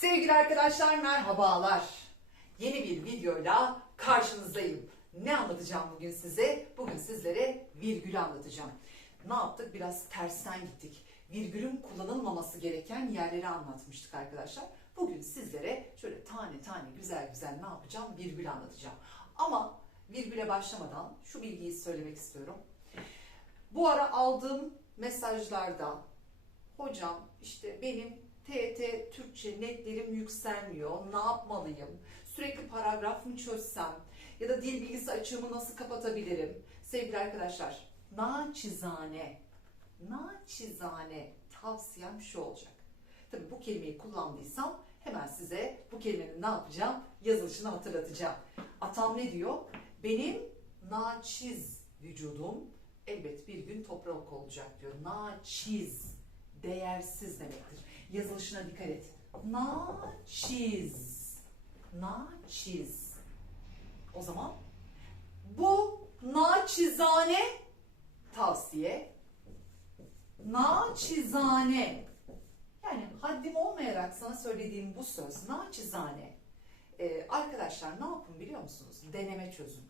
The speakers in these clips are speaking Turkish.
Sevgili arkadaşlar merhabalar. Yeni bir videoyla karşınızdayım. Ne anlatacağım bugün size? Bugün sizlere virgülü anlatacağım. Ne yaptık? Biraz tersten gittik. Virgülün kullanılmaması gereken yerleri anlatmıştık arkadaşlar. Bugün sizlere şöyle tane tane güzel güzel ne yapacağım? Virgül anlatacağım. Ama virgüle başlamadan şu bilgiyi söylemek istiyorum. Bu ara aldığım mesajlarda hocam işte benim TET Türkçe netlerim yükselmiyor. Ne yapmalıyım? Sürekli paragraf mı çözsem? Ya da dil bilgisi açığımı nasıl kapatabilirim? Sevgili arkadaşlar, naçizane, naçizane tavsiyem şu olacak. Tabii bu kelimeyi kullandıysam hemen size bu kelimenin ne yapacağım? Yazılışını hatırlatacağım. Atam ne diyor? Benim naçiz vücudum elbet bir gün toprak olacak diyor. Naçiz, değersiz demektir. Yazılışına dikkat et. Naçiz, naçiz. O zaman bu naçizane tavsiye, naçizane yani haddim olmayarak sana söylediğim bu söz naçizane. Ee, arkadaşlar ne yapın biliyor musunuz? Deneme çözün.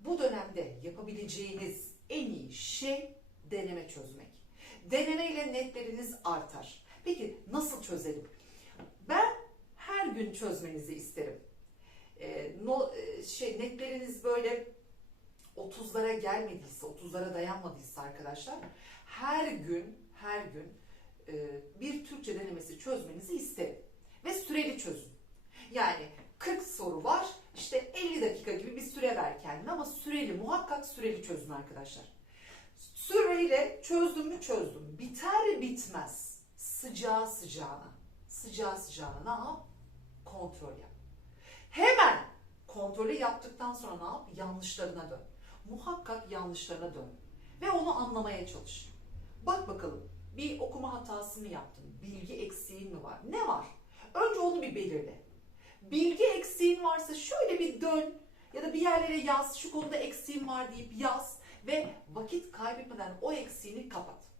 Bu dönemde yapabileceğiniz en iyi şey deneme çözmek. Deneme ile netleriniz artar. Peki nasıl çözelim? Ben her gün çözmenizi isterim. Ee, no, e, şey netleriniz böyle 30'lara gelmediyse, 30'lara dayanmadıysa arkadaşlar her gün her gün e, bir Türkçe denemesi çözmenizi isterim. Ve süreli çözün. Yani 40 soru var. işte 50 dakika gibi bir süre ver kendine ama süreli muhakkak süreli çözün arkadaşlar. Süreyle çözdüm mü çözdüm. Biter bitmez sıcağı sıcağına sıcağı sıcağına ne yap? Kontrol yap. Hemen kontrolü yaptıktan sonra ne yap? Yanlışlarına dön. Muhakkak yanlışlarına dön. Ve onu anlamaya çalış. Bak bakalım bir okuma hatası mı yaptın? Bilgi eksiğin mi var? Ne var? Önce onu bir belirle. Bilgi eksiğin varsa şöyle bir dön ya da bir yerlere yaz. Şu konuda eksiğim var deyip yaz ve vakit kaybetmeden o eksiğini kapat.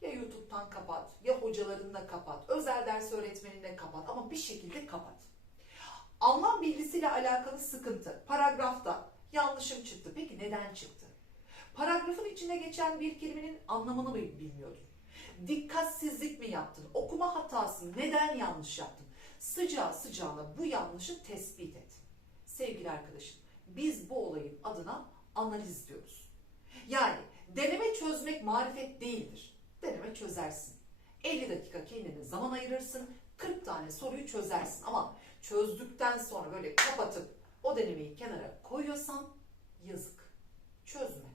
Ya YouTube'dan kapat, ya hocalarınla kapat, özel ders öğretmeninle kapat ama bir şekilde kapat. Anlam bilgisiyle alakalı sıkıntı. Paragrafta yanlışım çıktı. Peki neden çıktı? Paragrafın içinde geçen bir kelimenin anlamını mı bilmiyordun? Dikkatsizlik mi yaptın? Okuma hatası neden yanlış yaptın? Sıcağı sıcağına bu yanlışı tespit et. Sevgili arkadaşım, biz bu olayın adına analiz diyoruz. Yani deneme çözmek marifet değildir. Deneme çözersin. 50 dakika kendine zaman ayırırsın. 40 tane soruyu çözersin. Ama çözdükten sonra böyle kapatıp o denemeyi kenara koyuyorsan yazık. Çözme.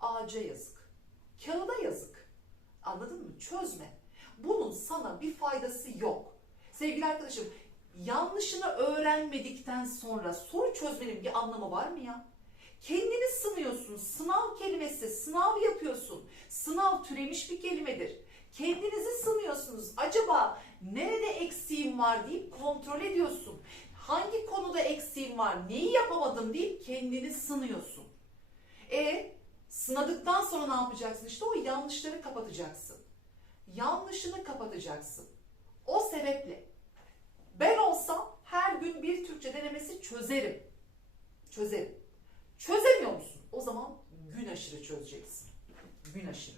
Ağaca yazık. Kağıda yazık. Anladın mı? Çözme. Bunun sana bir faydası yok. Sevgili arkadaşım, yanlışını öğrenmedikten sonra soru çözmenin bir anlamı var mı ya? Kendini sınıyorsun. Sınav kelimesi, sınav yapıyorsun. Sınav türemiş bir kelimedir. Kendinizi sınıyorsunuz. Acaba nerede eksiğim var deyip kontrol ediyorsun. Hangi konuda eksiğim var, neyi yapamadım deyip kendini sınıyorsun. E sınadıktan sonra ne yapacaksın? İşte o yanlışları kapatacaksın. Yanlışını kapatacaksın. O sebeple ben olsam her gün bir Türkçe denemesi çözerim. Çözerim. Çözemiyor musun? O zaman gün aşırı çözeceksin. Gün aşırı.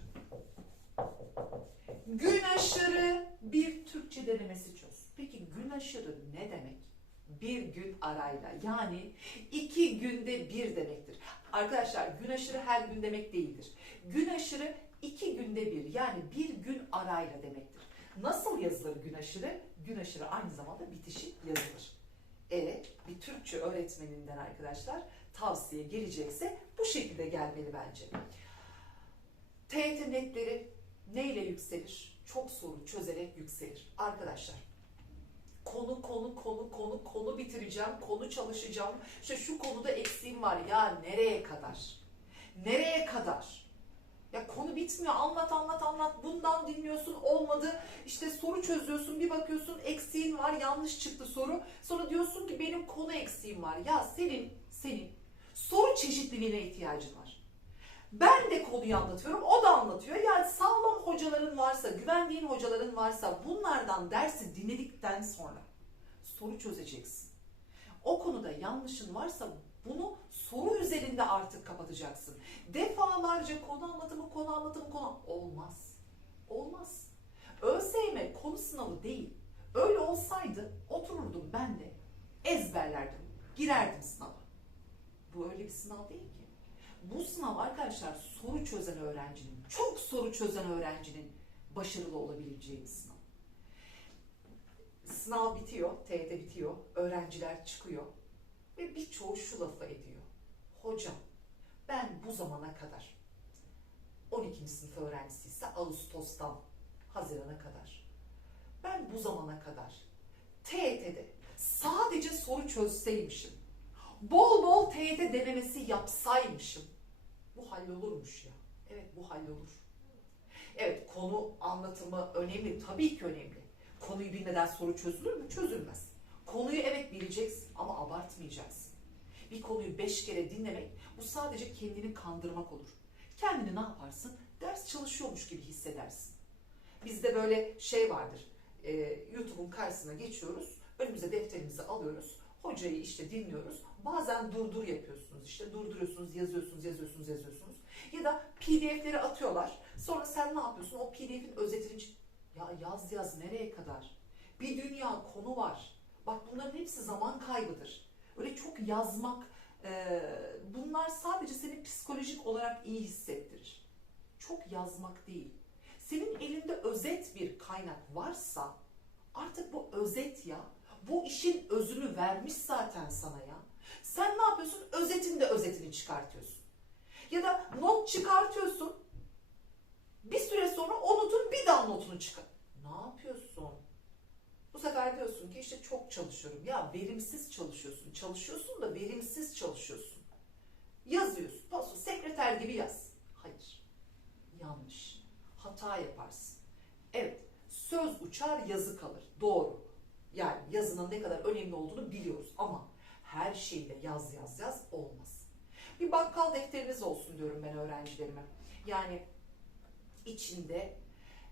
Gün aşırı bir Türkçe denemesi çöz. Peki gün aşırı ne demek? Bir gün arayla yani iki günde bir demektir. Arkadaşlar gün aşırı her gün demek değildir. Gün aşırı iki günde bir yani bir gün arayla demektir. Nasıl yazılır gün aşırı? Gün aşırı aynı zamanda bitişik yazılır. E bir Türkçe öğretmeninden arkadaşlar tavsiye gelecekse bu şekilde gelmeli bence. TET netleri neyle yükselir? Çok soru çözerek yükselir. Arkadaşlar konu konu konu konu konu bitireceğim, konu çalışacağım. İşte şu konuda eksiğim var. Ya nereye kadar? Nereye kadar? Ya konu bitmiyor. Anlat anlat anlat. Bundan dinliyorsun olmadı. İşte soru çözüyorsun. Bir bakıyorsun eksiğin var. Yanlış çıktı soru. Sonra diyorsun ki benim konu eksiğim var. Ya senin senin soru çeşitliliğine ihtiyacın var. Ben de konuyu anlatıyorum, o da anlatıyor. Yani sağlam hocaların varsa, güvendiğin hocaların varsa bunlardan dersi dinledikten sonra soru çözeceksin. O konuda yanlışın varsa bunu soru üzerinde artık kapatacaksın. Defalarca konu anlatımı, konu anlatımı, konu olmaz. Olmaz. ÖSYM konu sınavı değil. Öyle olsaydı otururdum ben de ezberlerdim, girerdim sınava. Bu öyle bir sınav değil ki. Bu sınav arkadaşlar soru çözen öğrencinin, çok soru çözen öğrencinin başarılı olabileceği bir sınav. Sınav bitiyor, TYT bitiyor, öğrenciler çıkıyor ve birçoğu şu lafı ediyor. Hocam ben bu zamana kadar 12. sınıf öğrencisi ise Ağustos'tan Haziran'a kadar ben bu zamana kadar TYT'de sadece soru çözseymişim, bol bol TYT denemesi yapsaymışım bu hallolurmuş ya. Evet bu hallolur. Evet konu anlatımı önemli. Tabii ki önemli. Konuyu bilmeden soru çözülür mü? Çözülmez. Konuyu evet bileceksin ama abartmayacaksın. Bir konuyu beş kere dinlemek bu sadece kendini kandırmak olur. Kendini ne yaparsın? Ders çalışıyormuş gibi hissedersin. Bizde böyle şey vardır. Ee, YouTube'un karşısına geçiyoruz. Önümüze defterimizi alıyoruz. Hocayı işte dinliyoruz. Bazen durdur yapıyorsunuz işte. Durduruyorsunuz, yazıyorsunuz, yazıyorsunuz, yazıyorsunuz. Ya da PDF'leri atıyorlar. Sonra sen ne yapıyorsun? O PDF'in özetini ya yaz yaz nereye kadar? Bir dünya konu var. Bak bunların hepsi zaman kaybıdır. Öyle çok yazmak, e, bunlar sadece seni psikolojik olarak iyi hissettirir. Çok yazmak değil. Senin elinde özet bir kaynak varsa artık bu özet ya. Bu işin özünü vermiş zaten sana ya. Sen ne yapıyorsun? Özetin de özetini çıkartıyorsun. Ya da not çıkartıyorsun. Bir süre sonra o notun bir daha notunu çıkar. Ne yapıyorsun? Bu sefer diyorsun ki işte çok çalışıyorum. Ya verimsiz çalışıyorsun. Çalışıyorsun da verimsiz çalışıyorsun. Yazıyorsun. Paso sekreter gibi yaz. Hayır. Yanlış. Hata yaparsın. Evet. Söz uçar yazı kalır. Doğru. Yani yazının ne kadar önemli olduğunu biliyoruz ama her şeyle yaz yaz yaz olmaz. Bir bakkal defteriniz olsun diyorum ben öğrencilerime. Yani içinde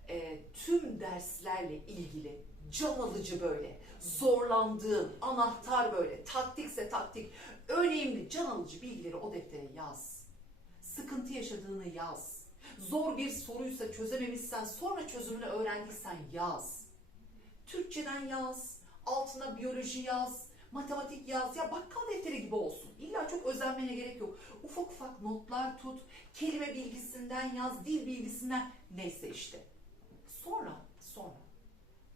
e, tüm derslerle ilgili can alıcı böyle zorlandığın anahtar böyle taktikse taktik önemli can alıcı bilgileri o deftere yaz. Sıkıntı yaşadığını yaz. Zor bir soruysa çözememişsen sonra çözümünü öğrendiysen yaz. Türkçeden yaz, altına biyoloji yaz, matematik yaz. Ya bakkal defteri gibi olsun. İlla çok özenmene gerek yok. Ufak ufak notlar tut, kelime bilgisinden yaz, dil bilgisinden neyse işte. Sonra, sonra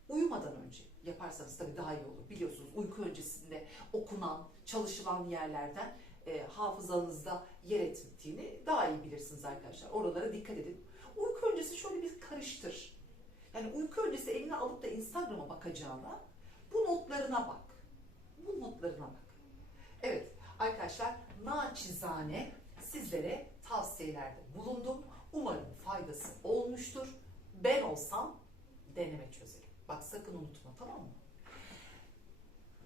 uyumadan önce yaparsanız tabii daha iyi olur. Biliyorsunuz uyku öncesinde okunan, çalışılan yerlerden e, hafızanızda yer ettiğini daha iyi bilirsiniz arkadaşlar. Oralara dikkat edin. Uyku öncesi şöyle bir karıştır. Yani uyku öncesi eline alıp da Instagram'a bakacağına bu notlarına bak. Bu notlarına bak. Evet arkadaşlar naçizane sizlere tavsiyelerde bulundum. Umarım faydası olmuştur. Ben olsam deneme çözerim. Bak sakın unutma tamam mı?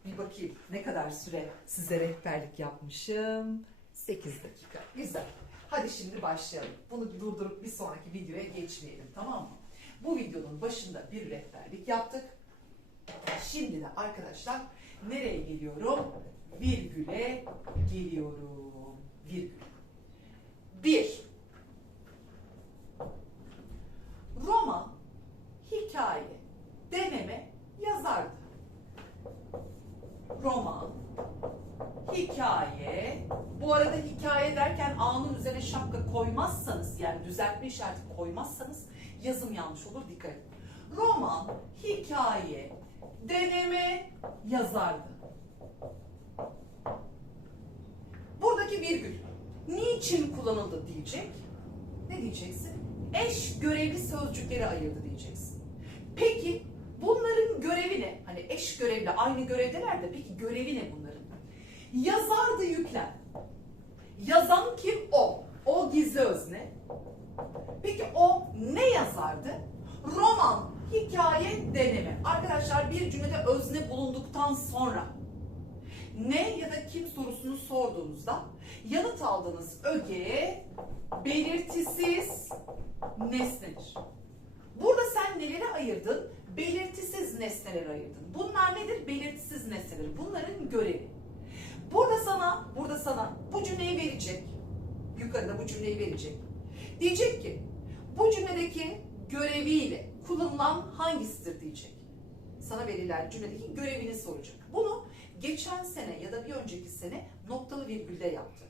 Bir bakayım ne kadar süre size rehberlik yapmışım. 8 dakika. Güzel. Hadi şimdi başlayalım. Bunu durdurup bir sonraki videoya geçmeyelim tamam mı? Bu videonun başında bir rehberlik yaptık. Şimdi de arkadaşlar nereye geliyorum? Virgüle geliyorum. Virgül. Bir. Roman, hikaye, deneme yazardı. Roman, hikaye. Bu arada hikaye derken A'nın üzerine şapka koymazsanız yani düzeltme işareti koymazsanız yazım yanlış olur dikkat edin. Roman, hikaye, deneme yazardı. Buradaki virgül niçin kullanıldı diyecek. Ne diyeceksin? Eş görevli sözcükleri ayırdı diyeceksin. Peki bunların görevi ne? Hani eş görevli aynı görevdeler de peki görevi ne bunların? Yazardı yüklem. Yazan kim? O. O gizli özne. Peki o ne yazardı? Roman, hikaye, deneme. Arkadaşlar bir cümlede özne bulunduktan sonra ne ya da kim sorusunu sorduğunuzda yanıt aldığınız öge belirtisiz nesnedir. Burada sen neleri ayırdın? Belirtisiz nesneleri ayırdın. Bunlar nedir? Belirtisiz nesneler. Bunların görevi. Burada sana, burada sana bu cümleyi verecek. Yukarıda bu cümleyi verecek. Diyecek ki bu cümledeki göreviyle kullanılan hangisidir diyecek. Sana verilen cümledeki görevini soracak. Bunu geçen sene ya da bir önceki sene noktalı virgülde yaptı.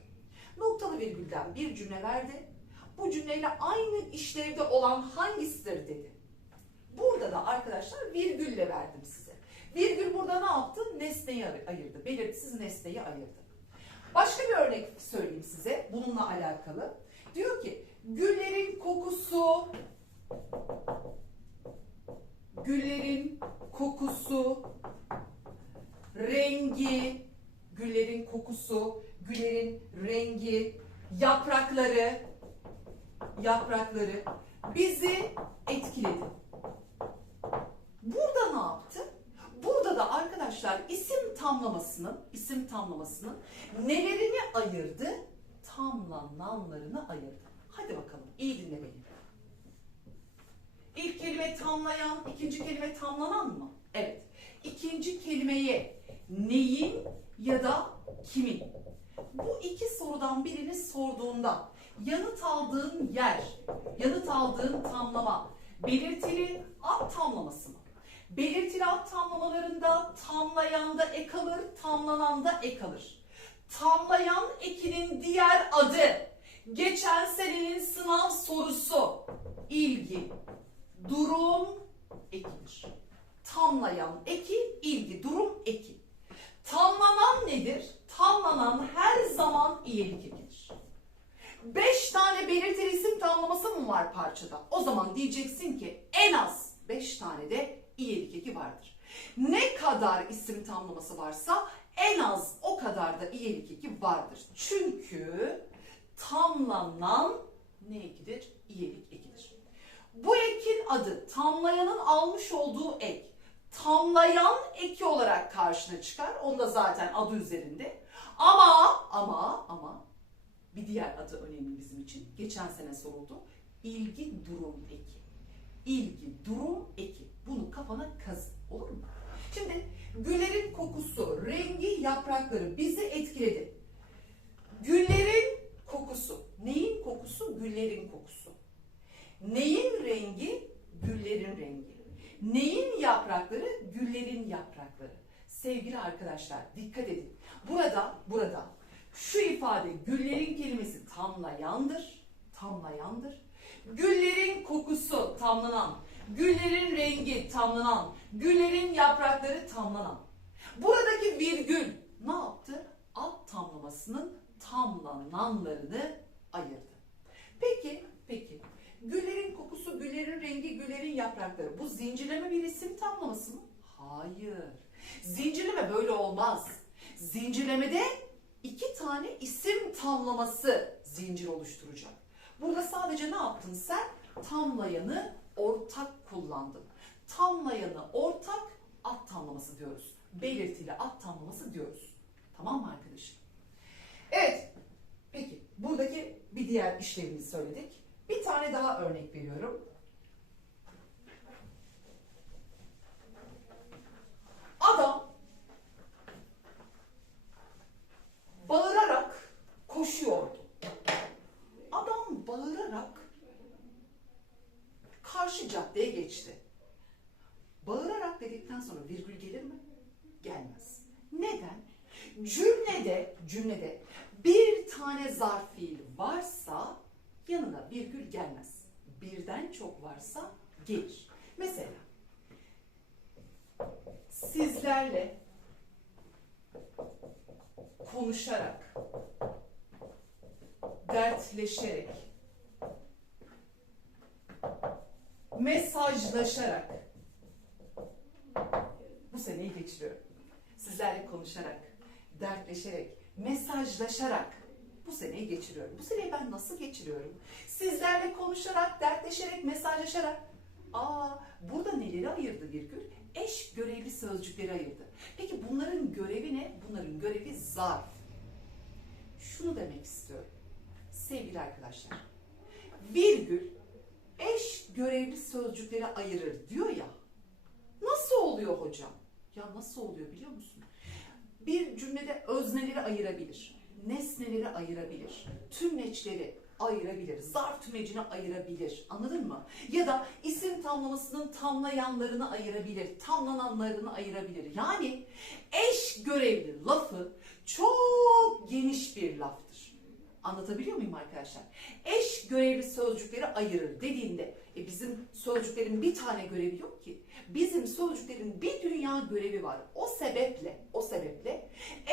Noktalı virgülden bir cümle verdi. Bu cümleyle aynı işlevde olan hangisidir dedi. Burada da arkadaşlar virgülle verdim size. Virgül burada ne yaptı? Nesneyi ay- ayırdı. Belirtisiz nesneyi ayırdı. Başka bir örnek söyleyeyim size bununla alakalı. Diyor ki güllerin kokusu güllerin kokusu rengi güllerin kokusu güllerin rengi yaprakları yaprakları bizi etkiledi. Burada ne yaptı? Burada da arkadaşlar isim tamlamasının, isim tamlamasının nelerini ayırdı? Tamlananlarını ayırdı. Hadi bakalım iyi dinle beni. İlk kelime tamlayan, ikinci kelime tamlanan mı? Evet. İkinci kelimeye neyin ya da kimin? Bu iki sorudan birini sorduğunda yanıt aldığın yer, yanıt aldığın tamlama belirtili ad tamlaması mı? Belirtili ad tamlamalarında tamlayanda ek alır, tamlananda ek alır. Tamlayan ekinin diğer adı geçen senenin sınav sorusu ilgi, durum ekidir. Tamlayan eki, ilgi, durum eki. Tamlanan nedir? Tamlanan her zaman iyilik ekidir. Beş tane belirtili isim tamlaması mı var parçada? O zaman diyeceksin ki en az beş tane de iyilik eki vardır. Ne kadar isim tamlaması varsa en az o kadar da iyilik eki vardır. Çünkü tamlanan ne ekidir? İyilik ekidir. Bu ekin adı tamlayanın almış olduğu ek. Tamlayan eki olarak karşına çıkar. Onda zaten adı üzerinde. Ama ama ama bir diğer adı önemli bizim için. Geçen sene soruldu. İlgi durum eki. İlgi durum eki. Bunu kafana kazı. Olur mu? Şimdi güllerin kokusu, rengi, yaprakları bizi etkiledi. Güllerin kokusu. Neyin kokusu? Güllerin kokusu. Neyin rengi? Güllerin rengi. Neyin yaprakları? Güllerin yaprakları. Sevgili arkadaşlar dikkat edin. Burada, burada şu ifade güllerin kelimesi tamlayandır. Tamlayandır. Güllerin kokusu tamlanan. Güllerin rengi tamlanan. Güllerin yaprakları tamlanan. Buradaki virgül ne yaptı? Alt tamlamasının tamlananlarını ayırdı. Peki, peki. Güllerin kokusu, güllerin rengi, güllerin yaprakları. Bu zincirleme bir isim tamlaması mı? Hayır. Zincirleme böyle olmaz. Zincirlemede iki tane isim tamlaması zincir oluşturacak. Burada sadece ne yaptın sen? Tamlayanı ortak kullandın. Tamlayanı ortak at tamlaması diyoruz. Belirtili at tamlaması diyoruz. Tamam mı arkadaşım? Evet. Peki buradaki bir diğer işlevini söyledik. Bir tane daha örnek veriyorum. Caddeye geçti. Bağırarak dedikten sonra virgül gelir mi? Gelmez. Neden? Cümlede, cümlede bir tane zarf fiil varsa yanına virgül gelmez. Birden çok varsa gelir. Mesela sizlerle konuşarak, dertleşerek, mesajlaşarak bu seneyi geçiriyorum. Sizlerle konuşarak, dertleşerek, mesajlaşarak bu seneyi geçiriyorum. Bu seneyi ben nasıl geçiriyorum? Sizlerle konuşarak, dertleşerek, mesajlaşarak. Aa, burada neleri ayırdı virgül? Eş görevli sözcükleri ayırdı. Peki bunların görevi ne? Bunların görevi zarf. Şunu demek istiyorum. Sevgili arkadaşlar. Virgül eş görevli sözcükleri ayırır diyor ya. Nasıl oluyor hocam? Ya nasıl oluyor biliyor musun? Bir cümlede özneleri ayırabilir, nesneleri ayırabilir, tümleçleri ayırabilir, zarf tümlecini ayırabilir. Anladın mı? Ya da isim tamlamasının tamlayanlarını ayırabilir, tamlananlarını ayırabilir. Yani eş görevli lafı çok geniş bir laftır. Anlatabiliyor muyum arkadaşlar? Eş görevli sözcükleri ayırır dediğinde e bizim sözcüklerin bir tane görevi yok ki. Bizim sözcüklerin bir dünya görevi var. O sebeple, o sebeple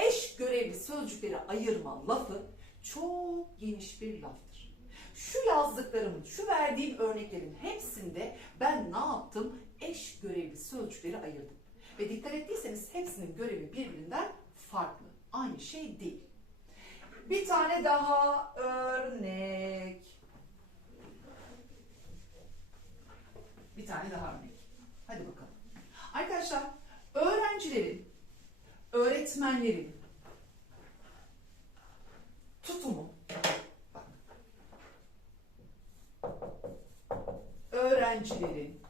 eş görevli sözcükleri ayırma lafı çok geniş bir laftır. Şu yazdıklarımın, şu verdiğim örneklerin hepsinde ben ne yaptım? Eş görevli sözcükleri ayırdım. Ve dikkat ettiyseniz hepsinin görevi birbirinden farklı. Aynı şey değil. Bir tane daha örnek. Bir tane daha örnek. Hadi bakalım. Arkadaşlar, öğrencilerin, öğretmenlerin tutumu. Öğrencilerin,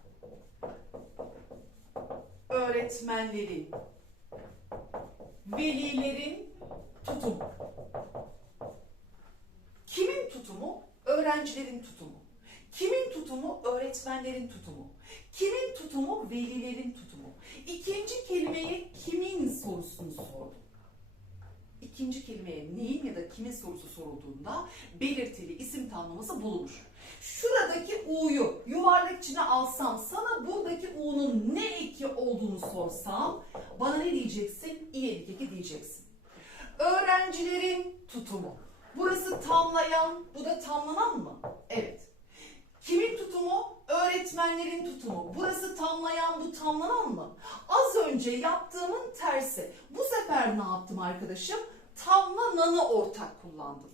öğretmenlerin, velilerin tutumu. Tutumu? Öğrencilerin tutumu. Kimin tutumu? Öğretmenlerin tutumu. Kimin tutumu? Velilerin tutumu. İkinci kelimeye kimin sorusunu sordum. İkinci kelimeye neyin ya da kimin sorusu sorulduğunda belirtili isim tamlaması bulunur. Şuradaki U'yu yuvarlak içine alsam, sana buradaki U'nun ne eki olduğunu sorsam, bana ne diyeceksin? İyelik eki diyeceksin. Öğrencilerin tutumu. Burası tamlayan, bu da tamlanan mı? Evet. Kimin tutumu? Öğretmenlerin tutumu. Burası tamlayan, bu tamlanan mı? Az önce yaptığımın tersi. Bu sefer ne yaptım arkadaşım? Tamlananı ortak kullandım.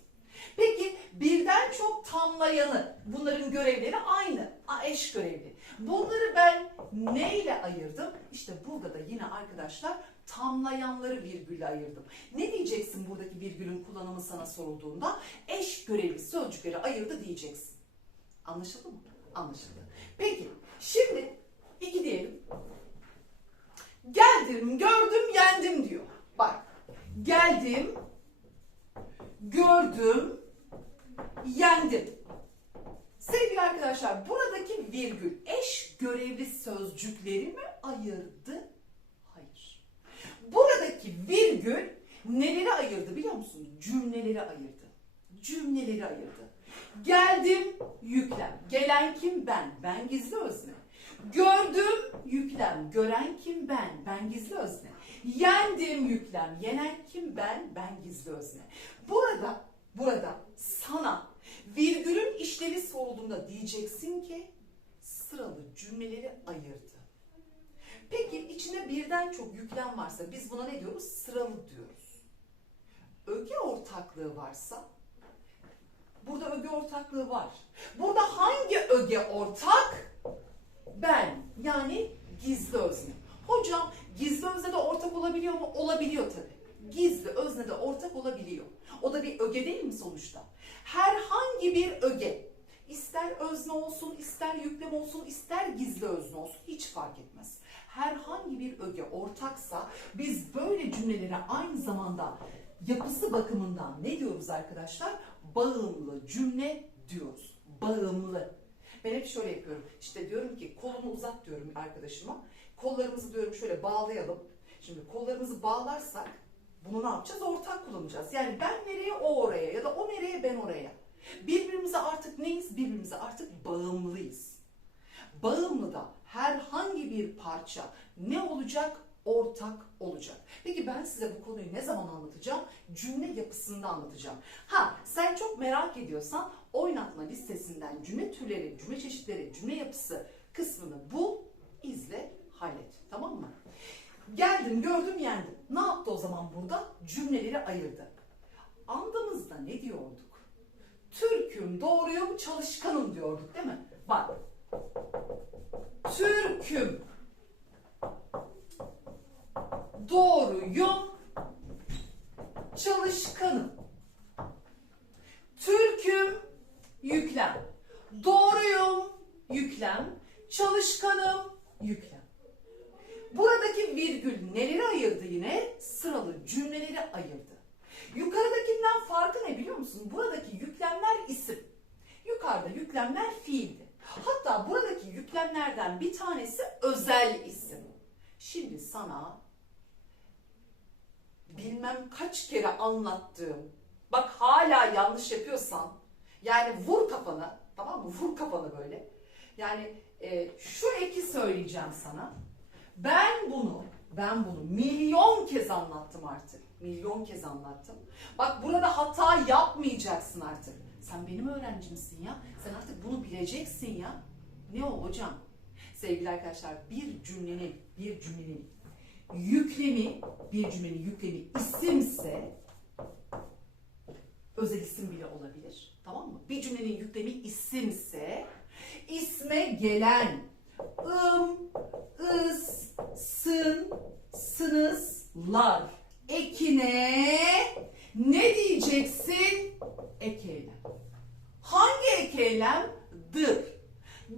Peki birden çok tamlayanı, bunların görevleri aynı, eş görevli. Bunları ben neyle ayırdım? İşte burada da yine arkadaşlar tamlayanları virgülle ayırdım. Ne diyeceksin buradaki virgülün kullanımı sana sorulduğunda? Eş görevli sözcükleri ayırdı diyeceksin. Anlaşıldı mı? Anlaşıldı. Peki şimdi iki diyelim. Geldim, gördüm, yendim diyor. Bak geldim, gördüm, yendim. Sevgili arkadaşlar buradaki virgül eş görevli sözcükleri mi ayırdı? Hayır. Buradaki virgül neleri ayırdı biliyor musun? Cümleleri ayırdı. Cümleleri ayırdı. Geldim yüklem. Gelen kim ben? Ben gizli özne. Gördüm yüklem. Gören kim ben? Ben gizli özne. Yendim yüklem. Yenen kim ben? Ben gizli özne. Burada burada sana virgülün işlevi sorulduğunda diyeceksin ki sıralı cümleleri ayırdı. Peki içinde birden çok yüklem varsa biz buna ne diyoruz? Sıralı diyoruz. Öge ortaklığı varsa Burada öge ortaklığı var. Burada hangi öge ortak? Ben. Yani gizli özne. Hocam gizli özne de ortak olabiliyor mu? Olabiliyor tabii. Gizli özne de ortak olabiliyor. O da bir öge değil mi sonuçta? Herhangi bir öge, ister özne olsun, ister yüklem olsun, ister gizli özne olsun hiç fark etmez. Herhangi bir öge ortaksa biz böyle cümlelere aynı zamanda yapısı bakımından ne diyoruz arkadaşlar? Bağımlı cümle diyoruz. Bağımlı. Ben hep şöyle yapıyorum. İşte diyorum ki kolunu uzat diyorum arkadaşıma. Kollarımızı diyorum şöyle bağlayalım. Şimdi kollarımızı bağlarsak bunu ne yapacağız? Ortak kullanacağız. Yani ben nereye o oraya ya da o nereye ben oraya. Birbirimize artık neyiz? Birbirimize artık bağımlıyız. Bağımlı da herhangi bir parça ne olacak? Ortak olacak. Peki ben size bu konuyu ne zaman anlatacağım? Cümle yapısında anlatacağım. Ha sen çok merak ediyorsan oynatma listesinden cümle türleri, cümle çeşitleri, cümle yapısı kısmını bul, izle, hallet. Tamam mı? Geldim, gördüm, yendim. Ne yaptı o zaman burada? Cümleleri ayırdı. Andımızda ne diyorduk? Türk'üm, doğruyum, çalışkanım diyorduk değil mi? Bak. Türk'üm, doğruyum, çalışkanım. Türk'üm, yüklem. Doğruyum, yüklem. Buradaki virgül neleri ayırdı yine? Sıralı cümleleri ayırdı. Yukarıdakinden farkı ne biliyor musun? Buradaki yüklemler isim. Yukarıda yüklemler fiildi. Hatta buradaki yüklemlerden bir tanesi özel isim. Şimdi sana bilmem kaç kere anlattığım, bak hala yanlış yapıyorsan, yani vur kafana, tamam mı? Vur kafana böyle. Yani e, şu eki söyleyeceğim sana. Ben bunu, ben bunu milyon kez anlattım artık. Milyon kez anlattım. Bak burada hata yapmayacaksın artık. Sen benim öğrencimsin ya. Sen artık bunu bileceksin ya. Ne o hocam? Sevgili arkadaşlar bir cümlenin, bir cümlenin yüklemi, bir cümlenin yüklemi isimse özel isim bile olabilir. Tamam mı? Bir cümlenin yüklemi isimse isme gelen ım, sın, sınızlar ekine ne diyeceksin? Ek eylem. Hangi ek eylem? Dır.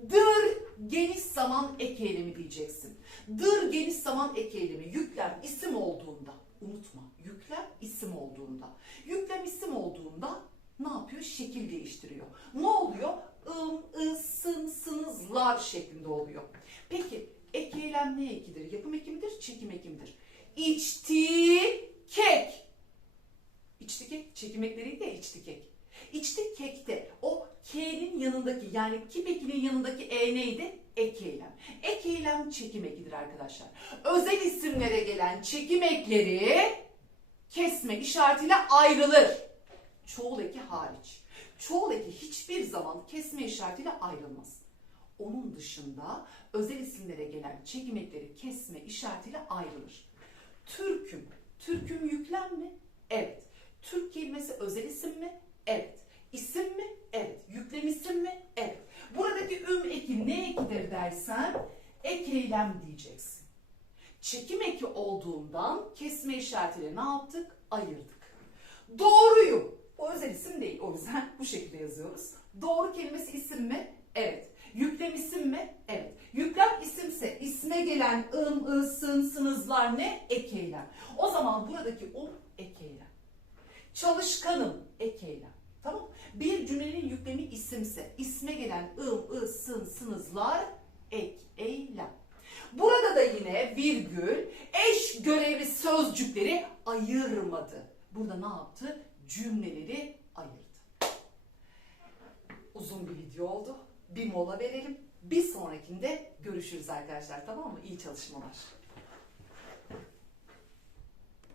Dır geniş zaman ek eylemi diyeceksin. Dır geniş zaman ek eylemi yüklem isim olduğunda unutma yüklem isim olduğunda yüklem isim olduğunda ne yapıyor? Şekil değiştiriyor. Ne oluyor? ım, ı, sın, sınızlar şeklinde oluyor. Peki ek ne ekidir? Yapım eki? Çekim eki? İçti kek. İçti kek çekim ekleriydi ya içti kek. İçti kekte o K'nin yanındaki yani kip ekinin yanındaki E neydi? Ek eylem. Ek eylem çekim ekidir arkadaşlar. Özel isimlere gelen çekim ekleri kesme işaretiyle ayrılır. Çoğul eki hariç. Çoğul eki hiçbir zaman kesme işaretiyle ayrılmaz. Onun dışında özel isimlere gelen çekim ekleri kesme işaretiyle ayrılır. Türküm. Türküm yüklem mi? Evet. Türk kelimesi özel isim mi? Evet. İsim mi? Evet. Yüklem isim mi? Evet. Buradaki üm eki ne ekidir dersen ek eylem diyeceksin. Çekim eki olduğundan kesme işaretiyle ne yaptık? Ayırdık. Doğruyum. O özel isim değil. O yüzden bu şekilde yazıyoruz. Doğru kelimesi isim mi? İsim mi? Evet. Yüklem isimse isme gelen ım, ı, sın, sınızlar ne? Ek eylem. O zaman buradaki um ek eylem. Çalışkanım ek eylem. Tamam Bir cümlenin yüklemi isimse isme gelen ım, ı, sın, sınızlar ek eylem. Burada da yine virgül eş görevli sözcükleri ayırmadı. Burada ne yaptı? Cümleleri ayırdı. Uzun bir video oldu. Bir mola verelim. Bir sonrakinde görüşürüz arkadaşlar tamam mı? İyi çalışmalar.